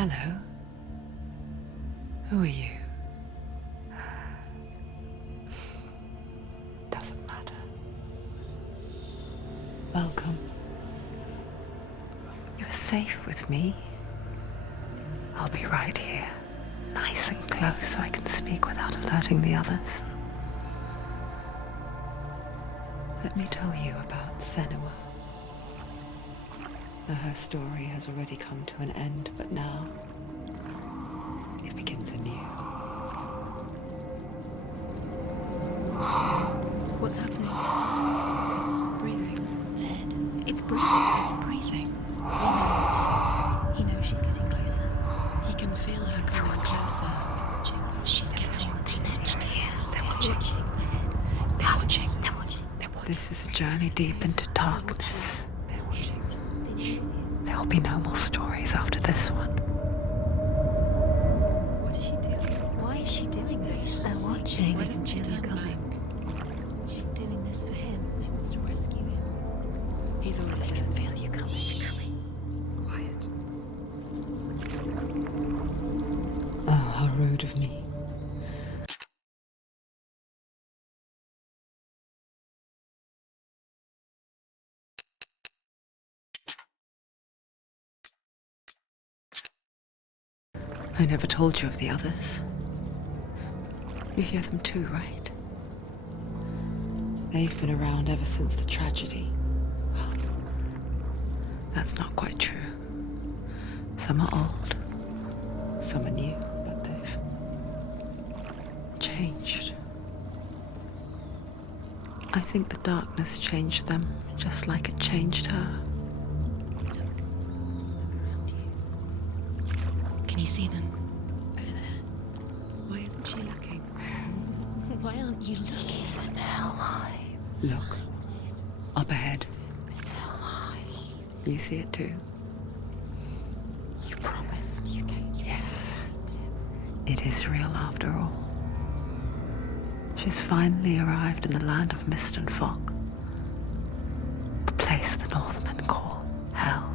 Hello. Who are you? Doesn't matter. Welcome. You're safe with me. I'll be right here, nice and close so I can speak without alerting the others. Let me tell you about Senua. Her story has already come to an end, but now it begins anew. What's happening? It's breathing. Dead. It's breathing. It's breathing. He knows she's getting closer. He can feel her coming closer. She's getting closer. They're watching. They're watching. They're watching. This is a journey deep into darkness. They're watching. There'll be no more stories after this one. What is she doing? Why is she doing this? They're watching. Why doesn't she turn coming? back? She's doing this for him. She wants to rescue him. He's already dead. I can feel you coming. Quiet. Oh, how rude of me. I never told you of the others. You hear them too, right? They've been around ever since the tragedy. Well, that's not quite true. Some are old, some are new, but they've changed. I think the darkness changed them, just like it changed her. Can you see them? Over there. Why isn't she looking? Why aren't you looking? He's in hellhide. Look, up ahead. Hellhide. You see it too? You promised you gave you. Yes. It is real after all. She's finally arrived in the land of mist and fog. The place the Northmen call Hell.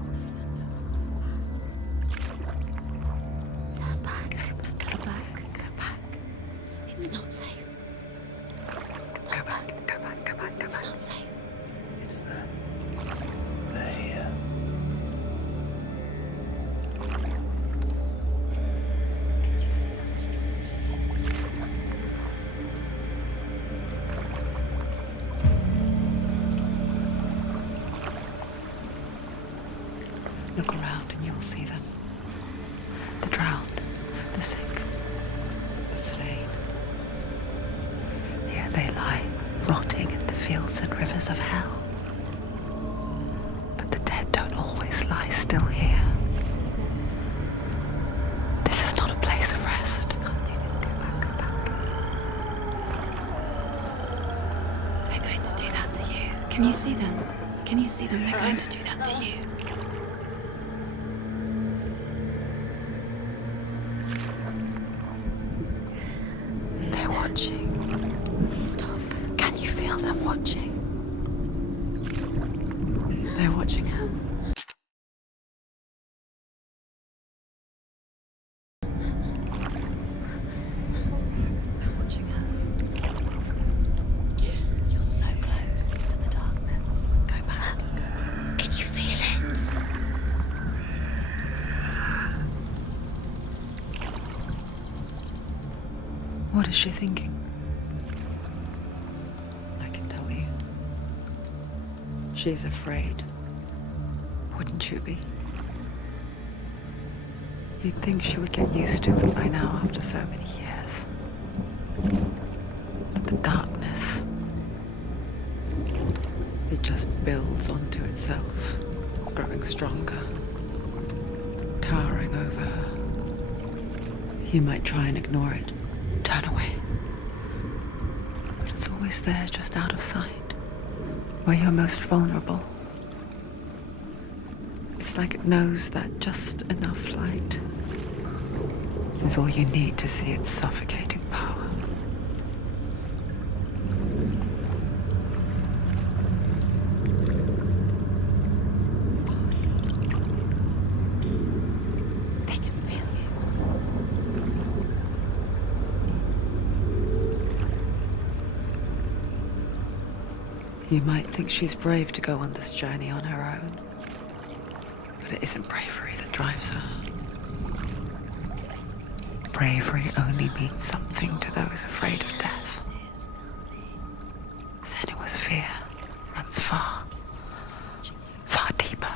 Turn back. Go back. Go back. It's not safe. Go back. Go back. Go back. Go back. It's not safe. It's them. They're here. You see them? I can see Look around and you'll see them. The drowned, the sick, the slain. Here they lie, rotting in the fields and rivers of hell. But the dead don't always lie still here. You see them? This is not a place of rest. You can't do this. Go back. Go back. They're going to do that to you. Can you see them? Can you see them? They're going to do that to you. They're watching. Stop. Can you feel them watching? They're watching her. They're watching her. You're so close to the darkness. Go back. Can you feel it? What is she thinking? I can tell you. She's afraid. Wouldn't you be? You'd think she would get used to it by now after so many years. But the darkness, it just builds onto itself, growing stronger, towering over her. You might try and ignore it, turn away. But it's always there, just out of sight, where you're most vulnerable. It's like it knows that just enough light is all you need to see its suffocating power. They can feel You might think she's brave to go on this journey on her own, but it isn't bravery that drives her. Bravery only means something to those afraid of death. Senua'S fear runs far, far deeper.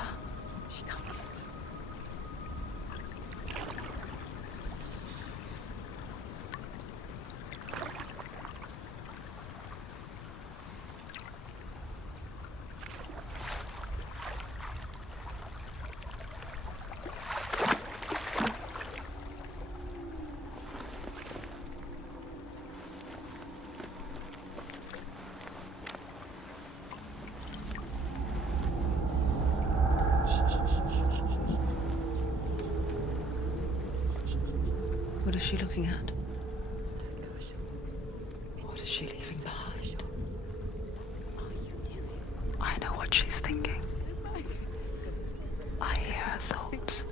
What is she looking at? What is she leaving behind? I know what she's thinking. I hear her thoughts.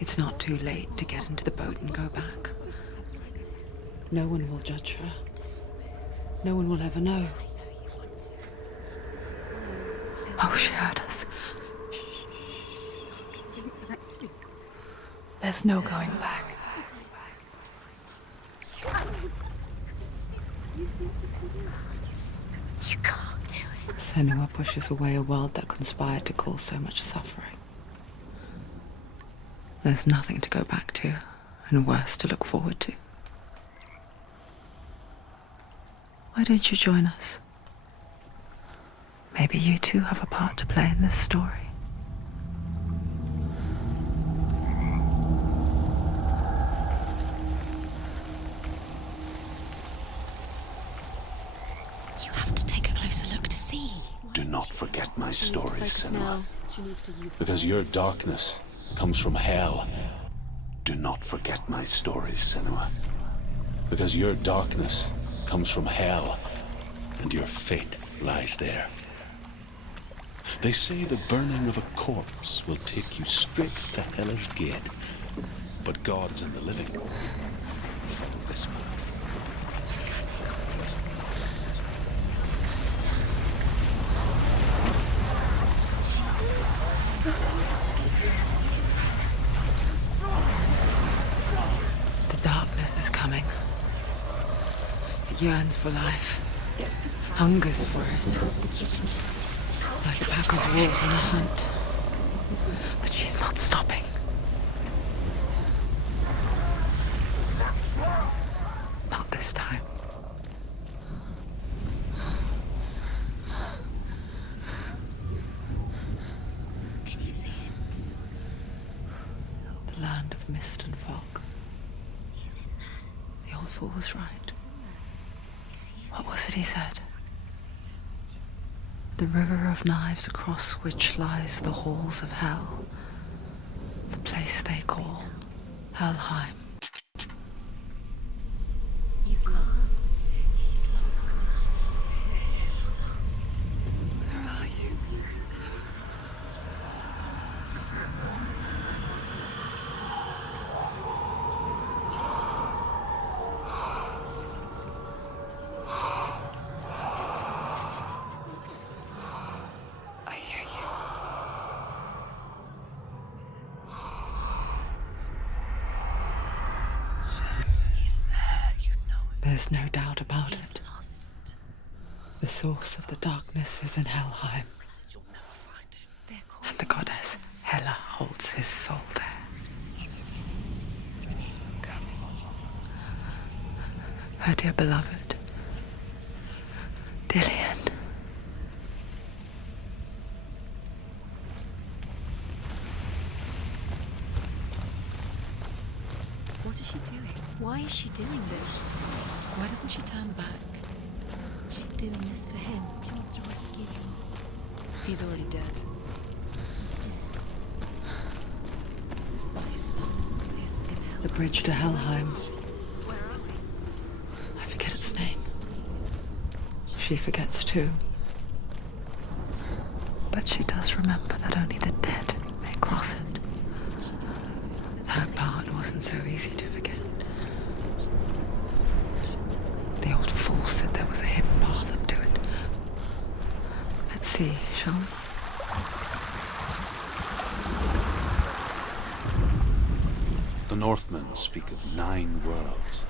It's not too late to get into the boat and go back. No one will judge her. No one will ever know. Oh, she heard us. There's no going back. You can't do it. Senua pushes away a world that conspired to cause so much suffering. There's nothing to go back to, and worse to look forward to. Why don't you join us? Maybe you too have a part to play in this story. You have to take a closer look to see. Do not forget my She needs to story, focus Senua. now. She needs to use her Because your eyes. darkness comes from hell. Do not forget my story, Senua. Because your darkness comes from hell, and your fate lies there. They say the burning of a corpse will take you straight to Hela's gate, but God's in the living. Whisper. The darkness is coming. It yearns for life, hungers for it, like a pack of wolves on a hunt. But she's not stopping. Not this time. Can you see it? The land of mist and fog. He's in there. The old fool was right. You see it? What was it he said? The river of knives across which lies the halls of hell. The place they call Helheim. He's lost. He's lost. Where are you? I hear you. He's there, you know it. There's no doubt about He's it. lost. The source of the darkness is in Helheim, You'll never find him. They're called. and the goddess Hela holds his soul there. Her dear beloved, Dillian. What is she doing? Why is she doing this? Why doesn't she turn back? She's doing this for him. She wants to rescue him. He's already dead. His son is in hell. The bridge to Helheim. I forget its name. She forgets too. But she does remember that only the dead may cross it. That part wasn't so easy to forget. The old fool said there was a hidden path up to it. chum. The Northmen speak of 9 worlds.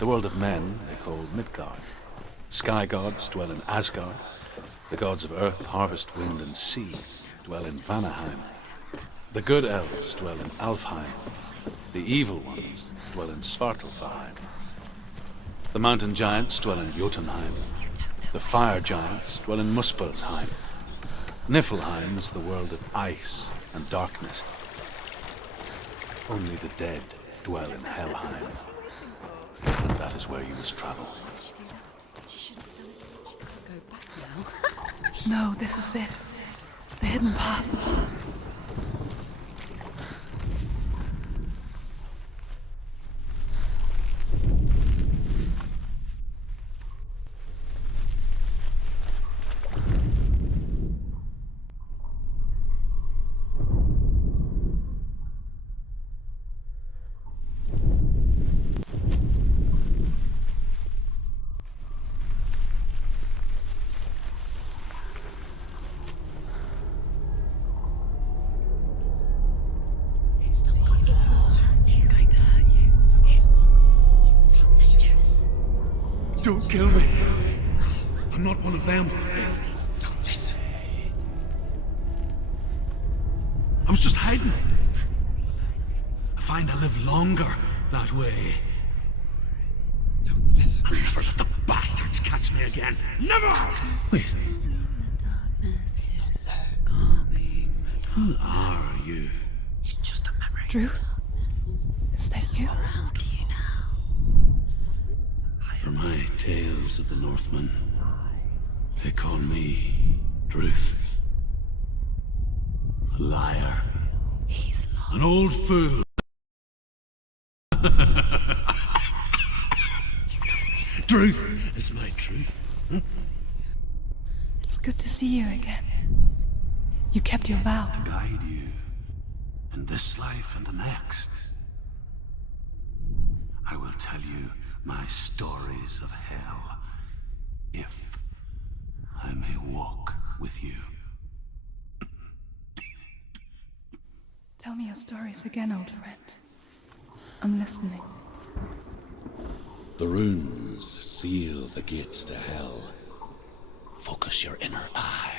The world of men they call Midgard. Sky gods dwell in Asgard. The gods of earth, harvest, wind, and sea dwell in Vanaheim. The good elves dwell in Alfheim. The evil ones dwell in Svartalfheim. The mountain giants dwell in Jotunheim. The fire giants dwell in Muspelheim. Niflheim is the world of ice and darkness. Only the dead dwell in Helheim. And that is where you must travel. No, this is it. The hidden path. Don't kill me. I'm not one of them. Don't listen. I was just hiding. I find I live longer that way. Don't listen. I'll never let the bastards catch me again. Never! Wait. Who are you? It's just a memory. Druth? Is that you? Around you now. For my tales of the Northmen, they call me Druth. A liar. He's lost. An old fool. Druth is my truth. Huh? It's good to see you again. You kept your vow. To guide you in this life and the next. I will tell you my stories of hell, if I may walk with you. Tell me your stories again, old friend. I'm listening. The runes seal the gates to hell. Focus your inner eye,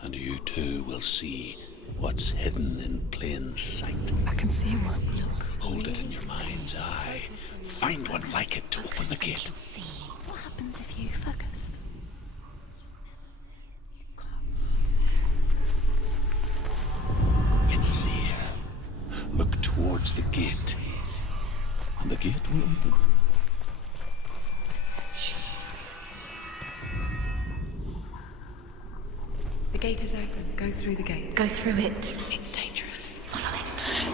and you too will see what's hidden in plain sight. I can see one. Look. Hold it in your mind's eye. Find one like it to open the gate. See. What happens if you focus? It's near. Look towards the gate, and the gate will open. The gate is open. Go through the gate. Go through it. It's dangerous. Follow it.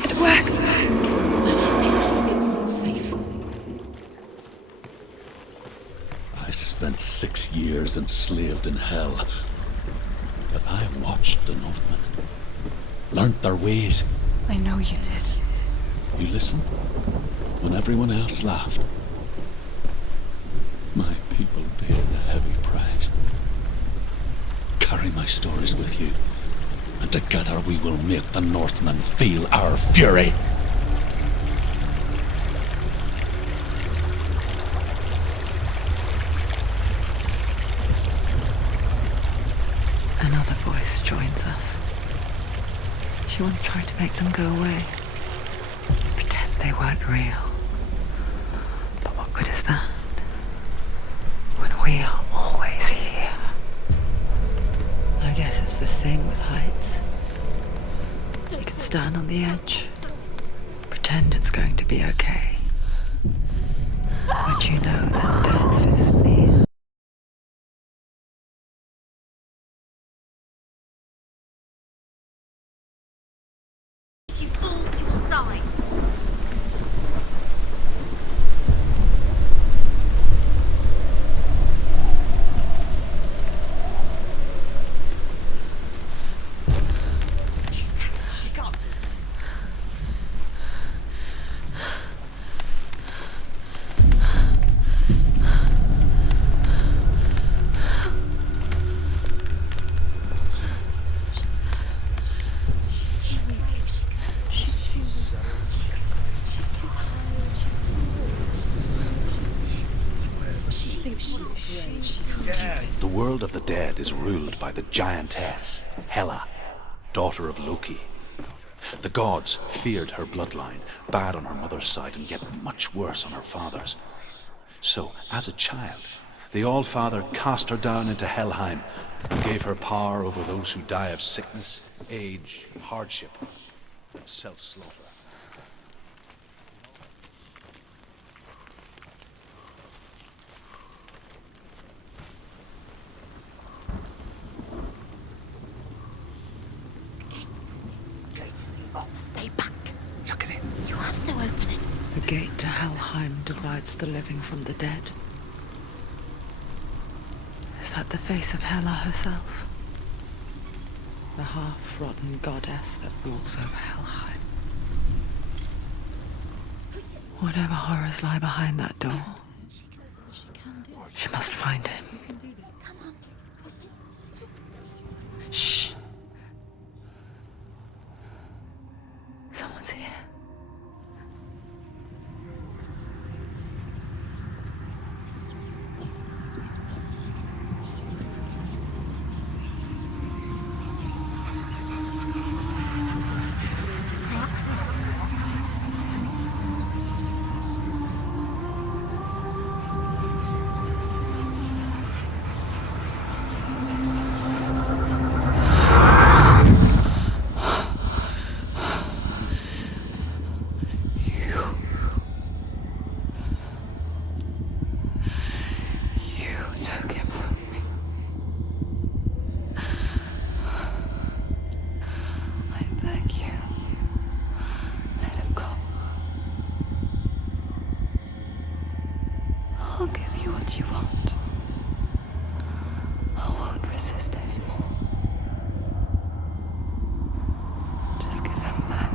It worked! Where will it take you? It's not safe. I spent 6 years enslaved in hell, but I watched the Northmen, learnt their ways. I know you did. You listened when everyone else laughed. My people paid a heavy price. Carry my stories with you, and together we will make the Northmen feel our fury. Another voice joins us. She once tried to make them go away. Pretend they weren't real. But what good is that? When we are always here. I guess it's the same with heights. You can stand on the edge, pretend it's going to be okay. But you know that death is near. If you fall, you will die. world of the dead is ruled by the giantess, Hela, daughter of Loki. The gods feared her bloodline, bad on her mother's side and yet much worse on her father's. So, as a child, the All-Father cast her down into Helheim and gave her power over those who die of sickness, age, hardship, and self-slaughter. Stay back. Look at it. You have to open it. The gate to Helheim divides the living from the dead. Is that the face of Hela herself? The half-rotten goddess that walks over Helheim. Whatever horrors lie behind that door, she must find him. Shh. Someone's here. I'll give you what you want. I won't resist anymore. Just give him back.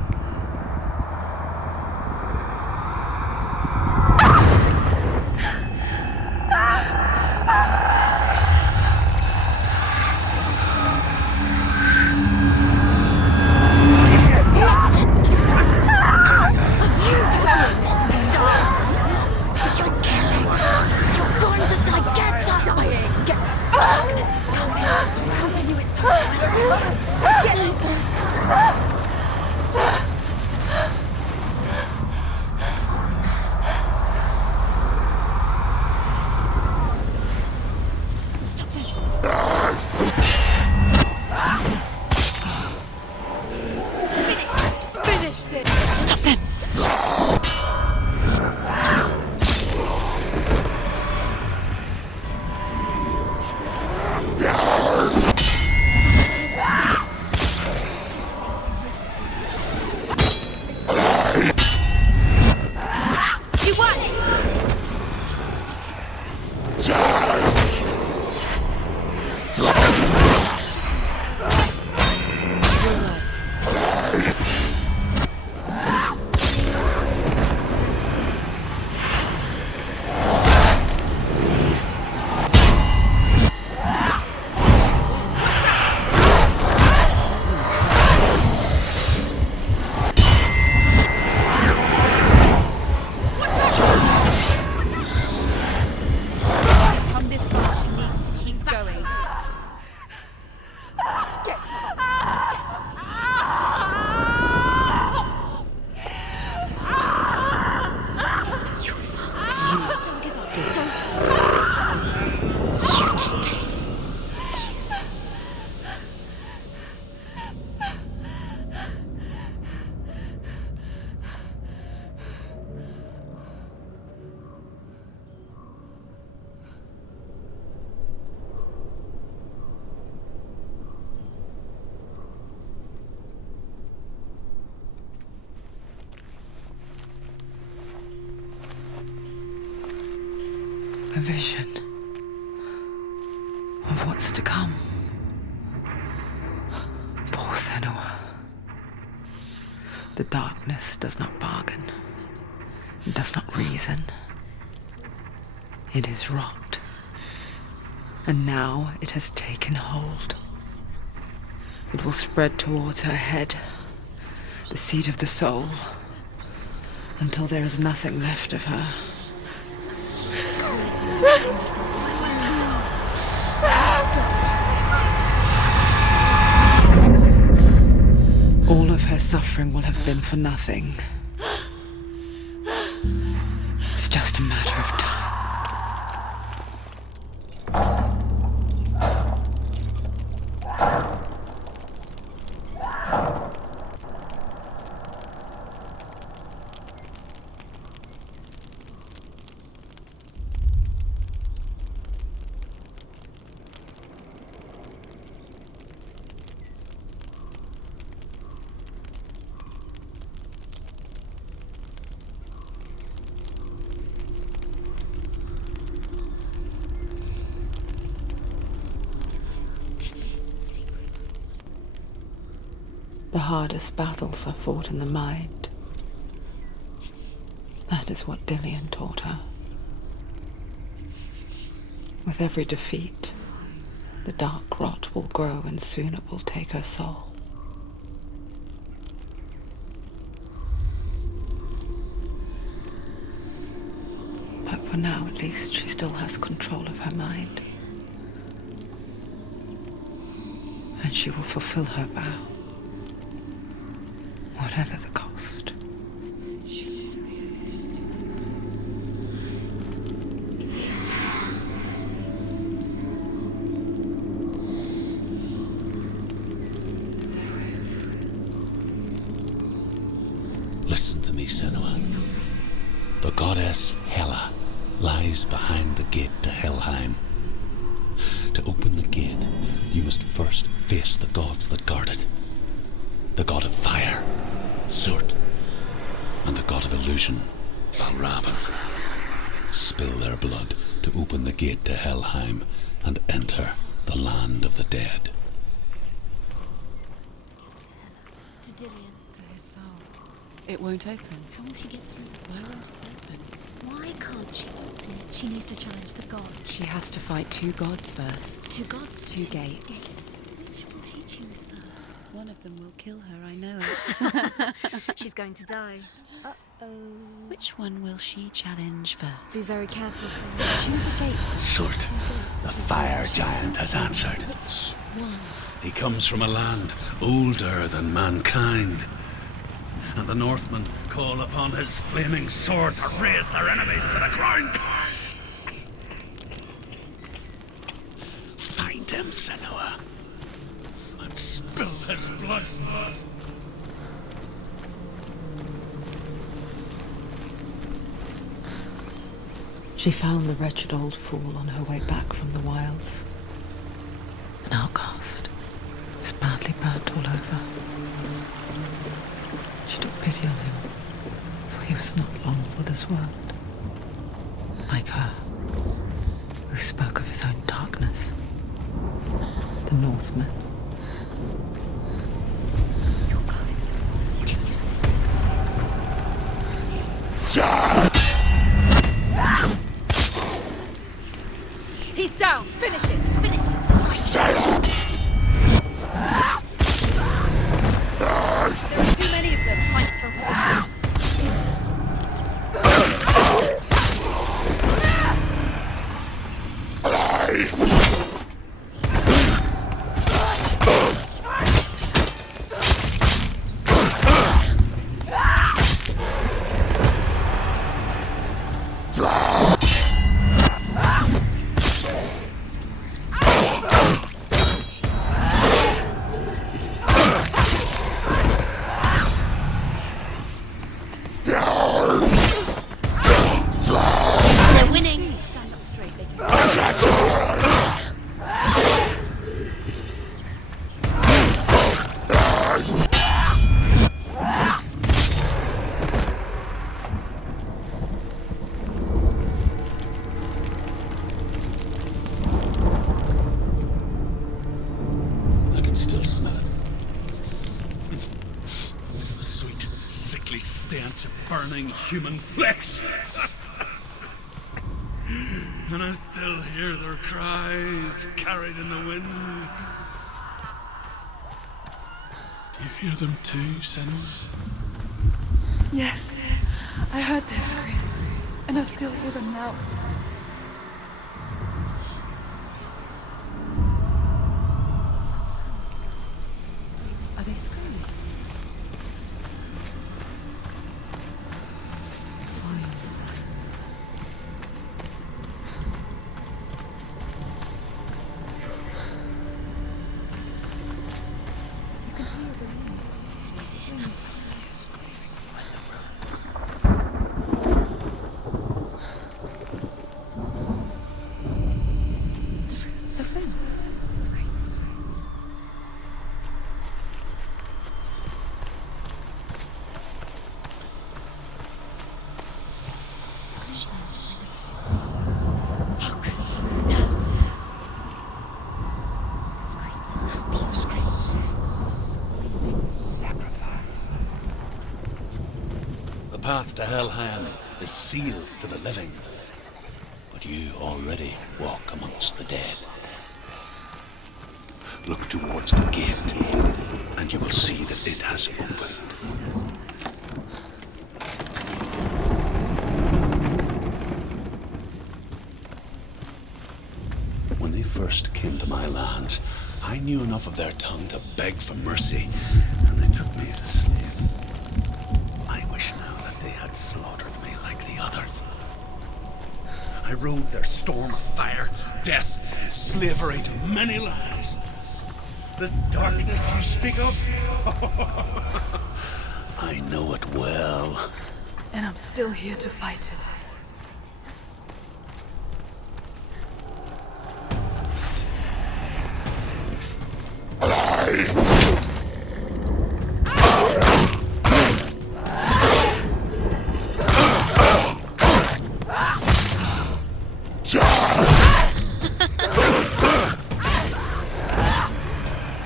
A vision of what's to come. Poor Senua. The darkness does not bargain. It does not reason. It is rot. And now it has taken hold. It will spread towards her head, the seat of the soul, until there is nothing left of her. All of her suffering will have been for nothing. It's just a matter of time. The hardest battles are fought in the mind. That is what Dillian taught her. With every defeat, the dark rot will grow and soon it will take her soul. But for now, at least, she still has control of her mind. And she will fulfill her vow. Whatever the cost. Listen to me, Senua. The goddess Hela lies behind the gate to Helheim. To open the gate, you must first face the gods that guard it. The god of fire, Surt, and the god of illusion, Valravan. Spill their blood to open the gate to Helheim and enter the land of the dead. To Dillian. To his soul. It won't open. How will she get through? Why won't it open? Why can't she open it? She needs to challenge the gods. She has to fight two gods first. Two gods? Two gates. Which will she choose first? One of them will kill her, I know it. She's going to die. Uh-oh. Which one will she challenge first? Be very careful, Senua. Choose a gate, son. Surt, the fire giant, has answered. Which one? He comes from a land older than mankind. And the Northmen call upon his flaming sword to raise their enemies to the ground. Find him, Senua, and spill his blood. She found the wretched old fool on her way back from the wilds. An outcast. He was badly burnt all over. She took pity on him, for he was not long for this world. Like her, who spoke of his own darkness. The Northmen. You're going towards you. Can you see? He's down! Finish it! Finish it! Strike! There are too many of them! Find a strong position. They're winning. Stand up straight, they can... I can still smell it. A sweet, sickly stench of burning human flesh. And I still hear their cries carried in the wind. You hear them too, Senua? Yes, I heard their screams, and I still hear them now. Are they screaming? path to Helheim is sealed to the living, but you already walk amongst the dead. Look towards the gate, and you will see that it has opened. When they first came to my lands, I knew enough of their tongue to beg for mercy, and they took me as a slave. I wish now that they had slaughtered me like the others. I rode their storm of fire, death, and slavery to many lands. This darkness you speak of, I know it well. And I'm still here to fight it.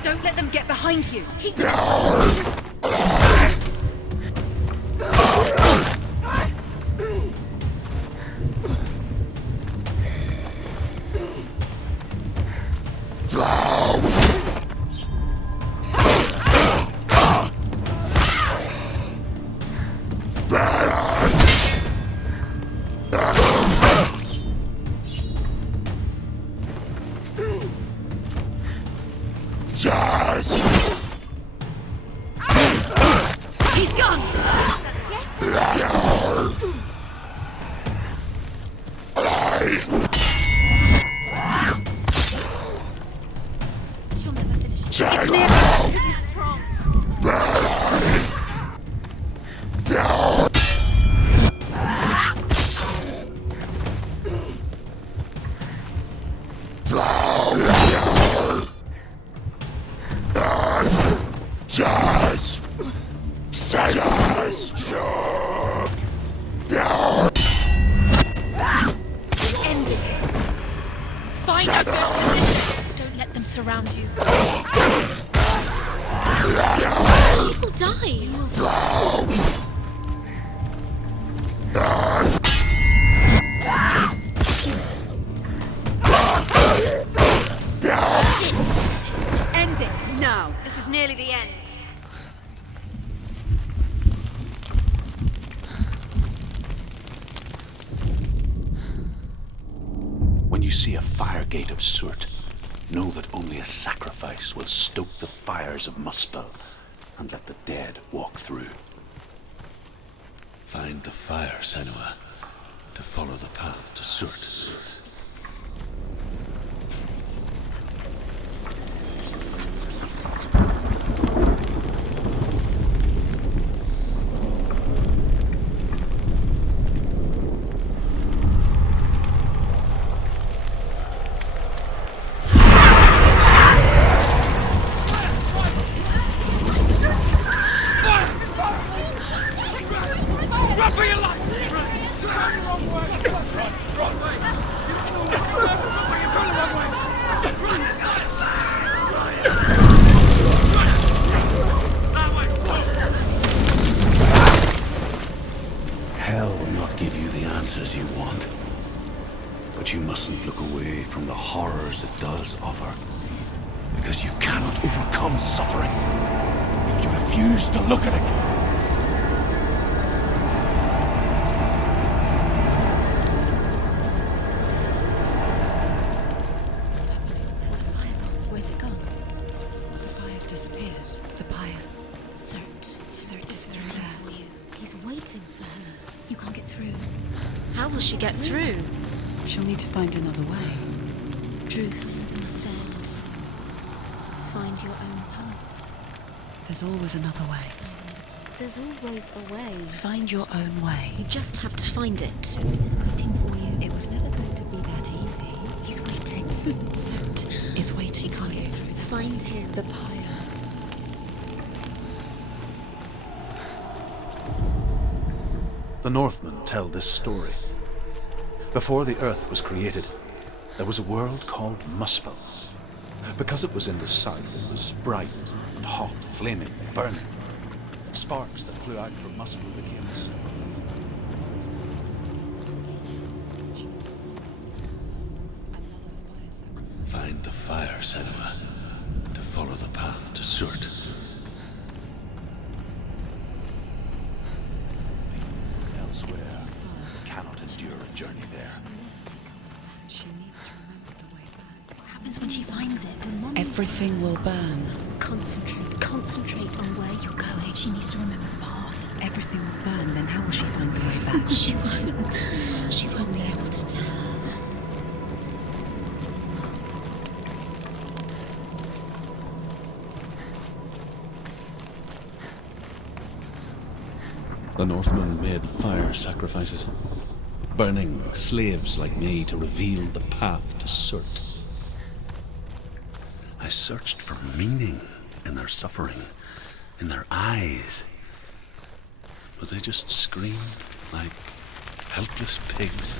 Don't let them get behind you. Keep He's gone! She'll never finish it. It's near. He's strong. End it. Find us their position. Don't let them surround you. People die. End it now. This is nearly the end. When you see a fire gate of soot, know that only a sacrifice will stoke the fires of Muspel and let the dead walk through. Find the fire, Senua, to follow the path to soot. Hell will not give you the answers you want, but you mustn't look away from the horrors it does offer, because you cannot overcome suffering if you refuse to look at it. What's happening? Where's the fire gone? Where's it gone? The fire's disappeared. The pyre. Cert is through there. For you. He's waiting for her. You can't get through. How will she get through? She'll need to find another way. Truth said, find your own path. There's always another way. There's always a way. Find your own way. You just have to find it. He's waiting for you. It was never going to be that easy. He's waiting. Cert is waiting for you. Find him. The pyre. The Northmen tell this story. Before the earth was created, there was a world called Muspel. Because it was in the south, it was bright and hot, flaming, burning. sparks that flew out from Muspel became a snow. Find the fire, Senua, to follow the path to Surt. Elsewhere cannot endure a journey there. She needs to remember the way back. What happens when she finds it? Everything will burn. Concentrate on where you're going. She needs to remember the path. Everything will burn, then how will she find the way back? She won't. She won't be able to tell. The Northmen made fire sacrifices, burning slaves like me to reveal the path to Surt. I searched for meaning in their suffering, in their eyes. But they just screamed like helpless pigs.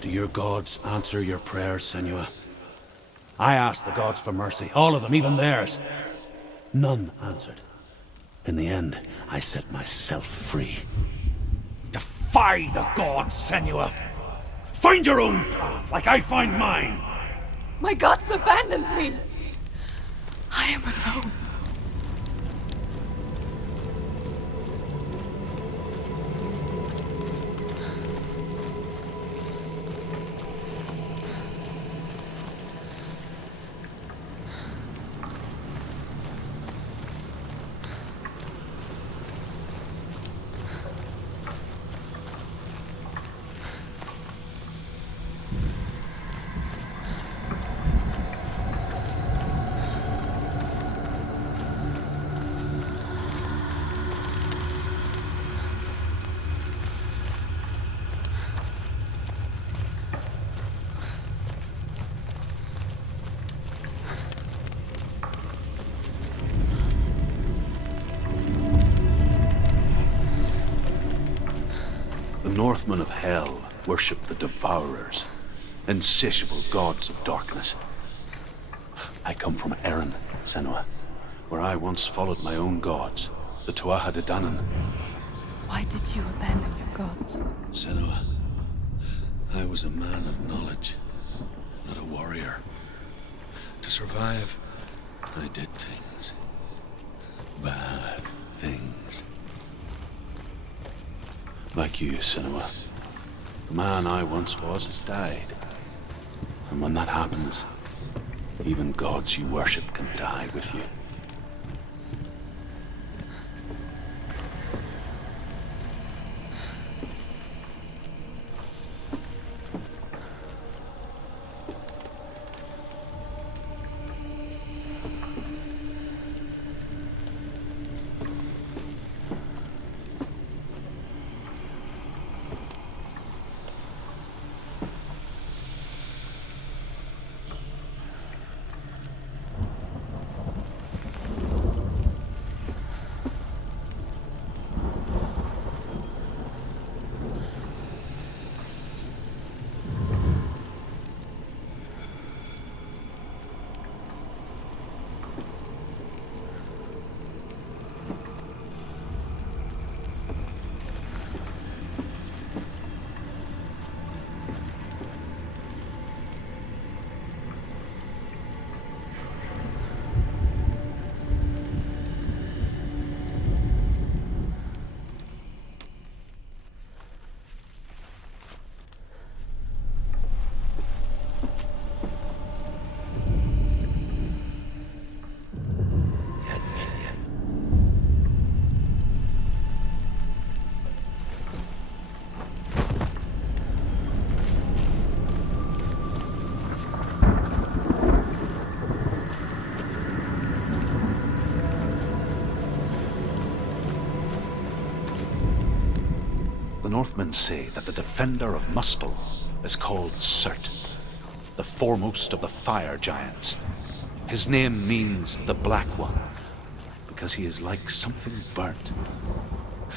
Do your gods answer your prayers, Senua? I asked the gods for mercy, all of them, even theirs. None answered. In the end, I set myself free. Defy the gods, Senua! Find your own path, like I find mine! My gods abandoned me! I am alone. The Northmen of Hell worship the Devourers, insatiable gods of darkness. I come from Erin, Senua, where I once followed my own gods, the Tuatha De Danann. Why did you abandon your gods? Senua, I was a man of knowledge, not a warrior. To survive, I did things. Bad things. Like you, Senua. The man I once was has died. And when that happens, even gods you worship can die with you. Northmen say that the defender of Muspel is called Surt, the foremost of the fire giants. His name means the Black One, because he is like something burnt.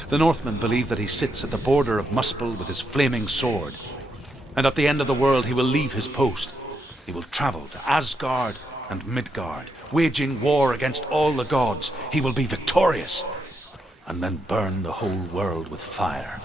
The Northmen believe that he sits at the border of Muspel with his flaming sword, and at the end of the world he will leave his post. He will travel to Asgard and Midgard, waging war against all the gods. He will be victorious, and then burn the whole world with fire.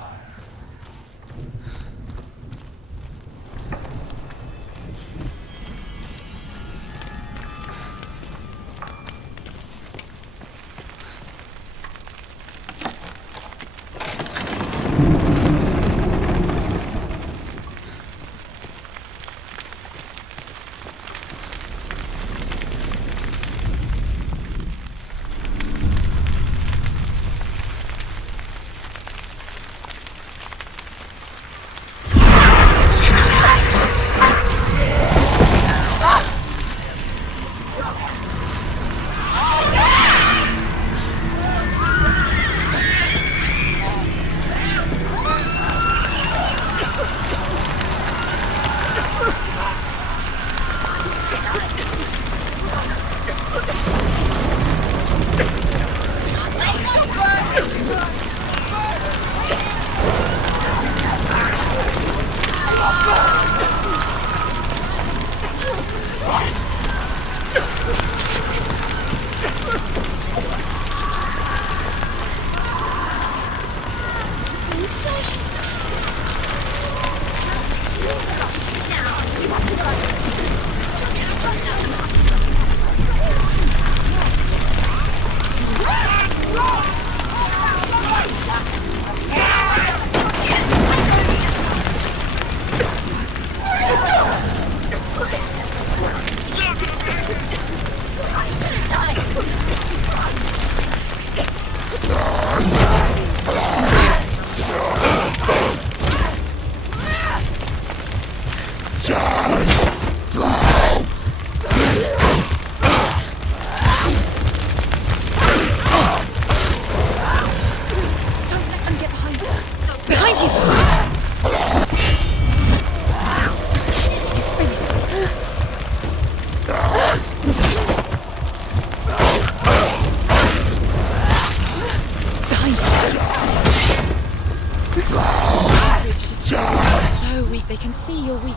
They can see you're weak.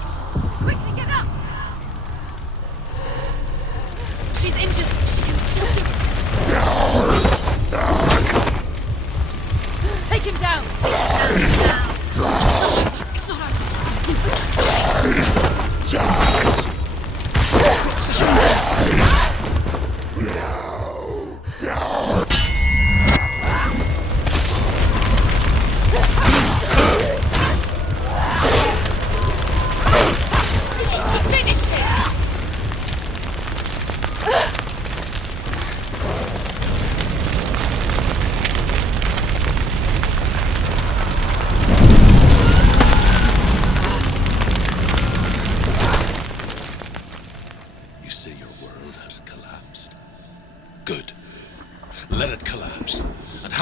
Quickly get up! She's injured. She can still do it. Take him down! It's not our fault. Do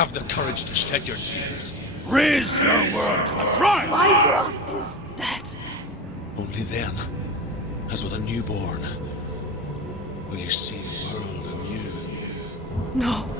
have the courage to shed your tears. Raise your world to the prime! My world is dead. Only then, as with a newborn, will you see the world anew. No.